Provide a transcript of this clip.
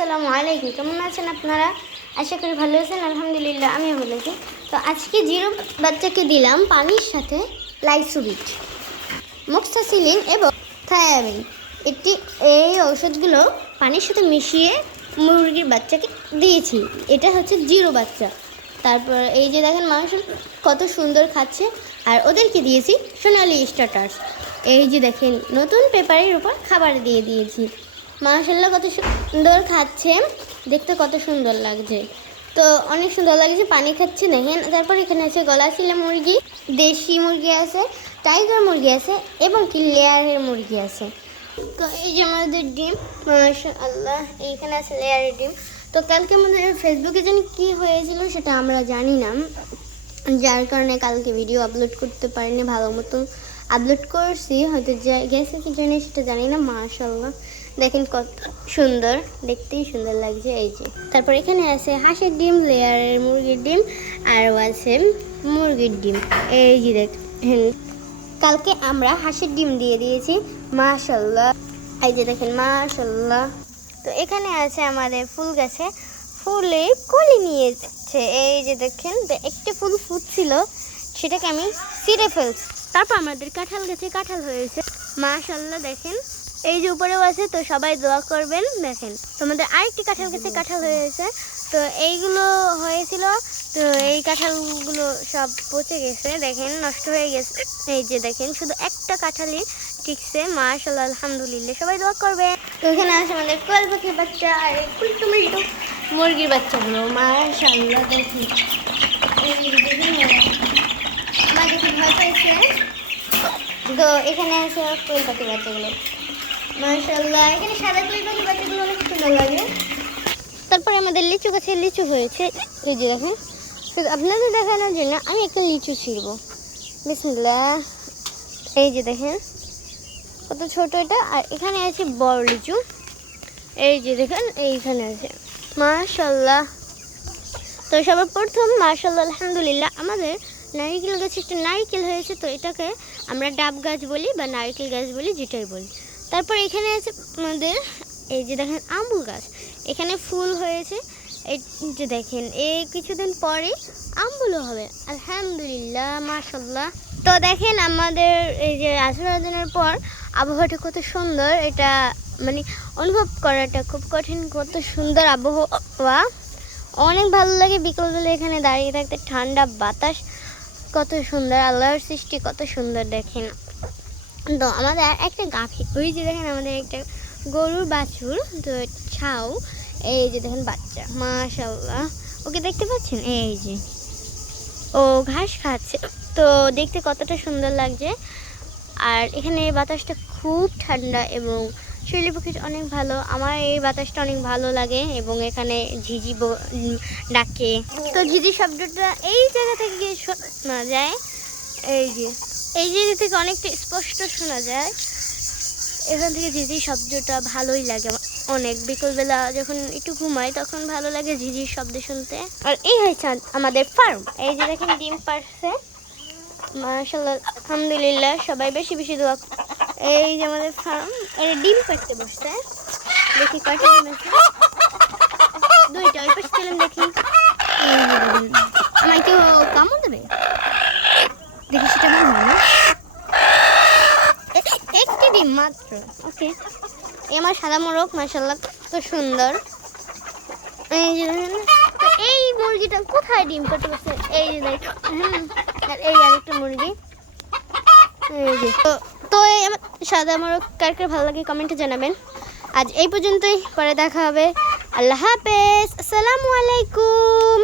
আসসালামু আলাইকুম। কেমন আছেন আপনারা? আশা করি ভালো আছেন। আলহামদুলিল্লাহ আমিও ভালো আছি। তো আজকে জিরো বাচ্চাকে দিলাম পানির সাথে লাইসোবিট, মোক্সাসিলিন এবং থায়াবিন। এই ঔষধগুলো পানির সাথে মিশিয়ে মুরগির বাচ্চাকে দিয়েছি। এটা হচ্ছে জিরো বাচ্চা। তারপর এই যে দেখেন মাংস কত সুন্দর খাচ্ছে। আর ওদেরকে দিয়েছি সোনালি স্টার্টার্স। এই যে দেখেন নতুন পেপারের উপর খাবার দিয়ে দিয়েছি। মাশাআল্লাহ কত সুন্দর খাচ্ছে, দেখতে কত সুন্দর লাগছে। তো অনেক সুন্দর লাগছে, পানি খাচ্ছে দেখেন। তারপর এখানে আছে গলাচিলা মুরগি, দেশি মুরগি আছে, টাইগার মুরগি আছে এবং কি লেয়ারের মুরগি আছে। তো এই যে আমাদের ডিম, মাশাআল্লাহ এইখানে আছে লেয়ারের ডিম। তো কালকে আমাদের ফেসবুকে জানি কী হয়েছিল সেটা আমরা জানি না, যার কারণে কালকে ভিডিও আপলোড করতে পারিনি। ভালো মতো আপলোড করছি, হয়তো গেছে কি জানি সেটা জানি না। মাশাআল্লাহ দেখেন কত সুন্দর, দেখতেই সুন্দর লাগছে। এই যে তারপর এখানে আছে হাঁসের ডিম, লেয়ারের মুরগির ডিম, আরও আছে মুরগির ডিম। এই যে দেখেন কালকে আমরা হাঁসের ডিম দিয়ে দিয়েছি। মাশাআল্লাহ এই যে দেখেন মাশাআল্লাহ। তো এখানে আছে আমাদের ফুল গাছে ফুলে কলি নিয়েছে। এই যে দেখেন একটা ফুল ফুটছিল, সেটাকে আমি ছিঁড়ে ফেলছি। তারপর আমাদের কাঁঠাল গাছে কাঁঠাল হয়েছে। মাশাআল্লাহ দেখেন এই যে উপরেও আছে। তো সবাই দোয়া করবেন। দেখেন তোমাদের আরেকটি কাঁঠাল গাছে কাঁঠাল হয়েছে। তো এইগুলো হয়েছিল, তো এই কাঁঠালগুলো সব পচে গেছে, দেখেন নষ্ট হয়ে গেছে। এই যে দেখেন শুধু একটা কাঁঠালই টিকছে। মাশাআল্লাহ আলহামদুলিল্লাহ, সবাই দোয়া করবে। তো এখানে আছে আমাদের কোয়েল পাখির বাচ্চা আর টমেটো মুরগির বাচ্চাগুলো। মাশাআল্লাহ দেখি আমার দেখে ভয় পাইছে। তো এখানে আছে কোয়েল পাখির বাচ্চাগুলো। মাশাআল্লাহ এখানে সাদা কোয়েল পাখির বাচ্চাগুলো অনেক সুন্দর লাগে। তারপরে আমাদের লিচু গাছে লিচু হয়েছে। এই যে দেখেন আপনাদের দেখানোর জন্য আমি একটা লিচু ছিঁড়ব। বিসমিল্লাহ। এই যে দেখেন কত ছোট এটা। আর এখানে আছে বড় লিচু। এই যে দেখেন এইখানে আছে। মাশাআল্লাহ। তো সবার প্রথম মাশাআল্লাহ আলহামদুলিল্লাহ আমাদের নারিকেল গাছে একটা নারিকেল হয়েছে। তো এটাকে আমরা ডাব গাছ বলি বা নারিকেল গাছ বলি, যেটাই বলি। তারপর এখানে আছে আমাদের এই যে দেখেন আম্বুল গাছ, এখানে ফুল হয়েছে। এই যে দেখেন এই কিছুদিন পরে আম্বুলও হবে আলহামদুলিল্লাহ মাশাআল্লাহ। তো দেখেন আমাদের এই যে আসরের পর আবহাওয়াটা কত সুন্দর, এটা মানে অনুভব করাটা খুব কঠিন। কত সুন্দর আবহাওয়া, অনেক ভালো লাগে বিকেলবেলা এখানে দাঁড়িয়ে থাকতে। ঠান্ডা বাতাস, কত সুন্দর আল্লাহর সৃষ্টি, কত সুন্দর দেখেন। তো আমাদের একটা গাভী, ওই যে দেখেন আমাদের একটা গরুর বাছুর, তো ছাও। এই যে দেখেন বাচ্চা মাশাআল্লাহ, ওকে দেখতে পাচ্ছেন? এই যে ও ঘাস খাচ্ছে। তো দেখতে কতটা সুন্দর লাগছে। আর এখানে বাতাসটা খুব ঠান্ডা এবং শরীরের পক্ষে অনেক ভালো। আমার এই বাতাসটা অনেক ভালো লাগে এবং এখানে ঝিঝি ডাকে। তো ঝিঝি শব্দটা এই জায়গা থেকে গিয়ে শোনা যায়। এই জায়গা থেকে অনেকটা স্পষ্ট শোনা যায়। এখান থেকে ঝিঝির শব্দটা ভালোই লাগে অনেক। বিকেলবেলা যখন একটু ঘুমাই তখন ভালো লাগে ঝিঝির শব্দ শুনতে। আর এই হয়েছে আমাদের ফার্ম। এই যে দেখেন ডিম পাড়ছে। মাশাআল্লাহ আলহামদুলিল্লাহ, সবাই বেশি বেশি দোয়া। এই যে আমাদের ফার্ম, এই ডিম পাড়তে বসছে। দেখি কয়টা ডিম আছে? দুইটা। ওই পাশে চলেন দেখি। আমার কেউ কামড় দেবে দেখি, সেটা ভালো হয় না। একটি ডিম মাত্র। ওকে, আমার সাদা মোরগ মাশাআল্লাহ কত সুন্দর। এই যে এই মুরগিটা কোথায় ডিম পাড়তে বসছে? এই যে দেখো, আর এই আরেকটা মুরগি। এই যে তো এই আমার সাদা মোরগ কার কার ভালো লাগে কমেন্টে জানাবেন। আজ এই পর্যন্তই, পরে দেখা হবে। আল্লাহ হাফেজ, আসসালামু আলাইকুম।